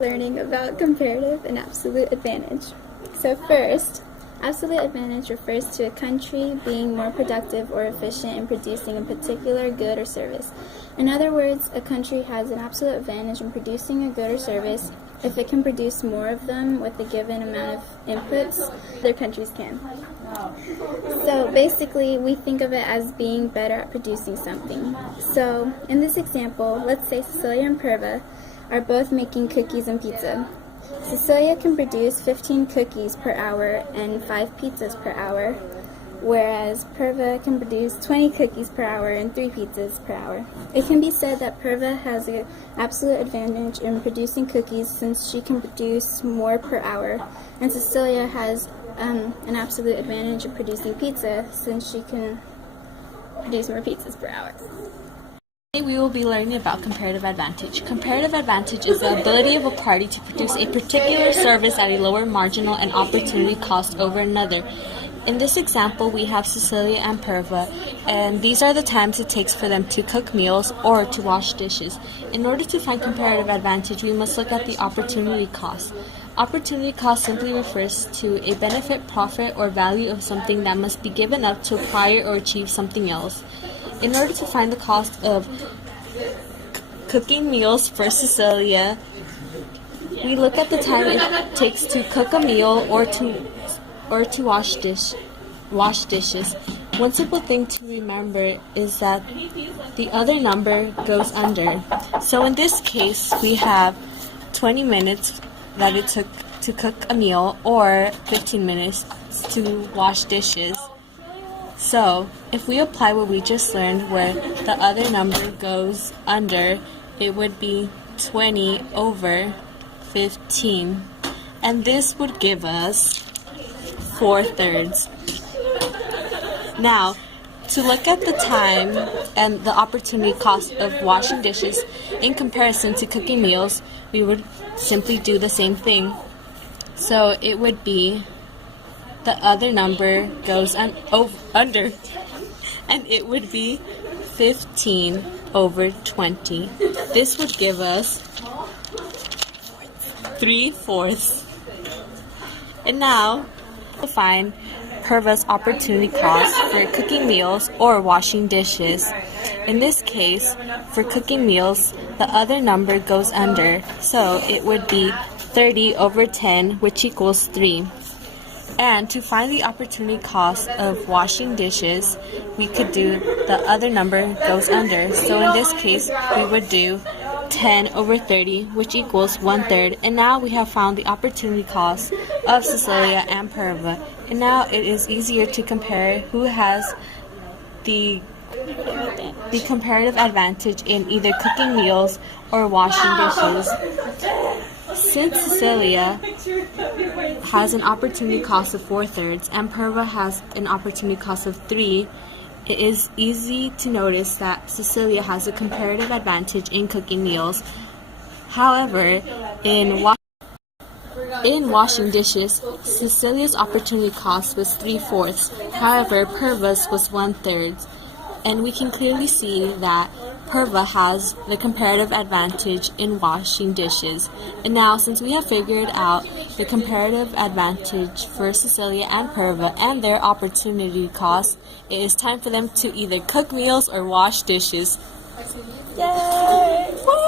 Learning about comparative and absolute advantage. So first, absolute advantage refers to a country being more productive or efficient in producing a particular good or service. In other words, a country has an absolute advantage in producing a good or service if it can produce more of them with a given amount of inputs other countries can. So basically, we think of it as being better at producing something. So in this example, let's say Cecilia and Perva are both making cookies and pizza. Cecilia can produce 15 cookies per hour and 5 pizzas per hour, whereas Perva can produce 20 cookies per hour and 3 pizzas per hour. It can be said that Perva has an absolute advantage in producing cookies since she can produce more per hour, and Cecilia has an absolute advantage in producing pizza since she can produce more pizzas per hour. Today we will be learning about comparative advantage. Comparative advantage is the ability of a party to produce a particular service at a lower marginal and opportunity cost over another. In this example, we have Cecilia and Perva, and these are the times it takes for them to cook meals or to wash dishes. In order to find comparative advantage, we must look at the opportunity cost. Opportunity cost simply refers to a benefit, profit, or value of something that must be given up to acquire or achieve something else. In order to find the cost of cooking meals for Cecilia, we look at the time it takes to cook a meal or to wash dishes. One simple thing to remember is that the other number goes under. So in this case, we have 20 minutes that it took to cook a meal or 15 minutes to wash dishes. So, if we apply what we just learned where the other number goes under, it would be 20 over 15. And this would give us 4/3. Now, to look at the time and the opportunity cost of washing dishes in comparison to cooking meals, we would simply do the same thing. So, it would be the other number goes under, and it would be 15 over 20. This would give us 3/4. And now, to find Perva's opportunity cost for cooking meals or washing dishes. In this case, for cooking meals, the other number goes under, so it would be 30 over 10, which equals 3. And to find the opportunity cost of washing dishes, we could do the other number goes under. So in this case, we would do 10 over 30, which equals 1/3. And now we have found the opportunity cost of Cecilia and Perva. And now it is easier to compare who has the comparative advantage in either cooking meals or washing dishes. Since Cecilia has an opportunity cost of 4/3 and Perva has an opportunity cost of 3, it is easy to notice that Cecilia has a comparative advantage in cooking meals. However, in washing dishes, Cecilia's opportunity cost was 3/4. However, Perva's was 1/3. And we can clearly see that Perva has the comparative advantage in washing dishes. And now, since we have figured out the comparative advantage for Cecilia and Perva and their opportunity cost, it is time for them to either cook meals or wash dishes. Yay!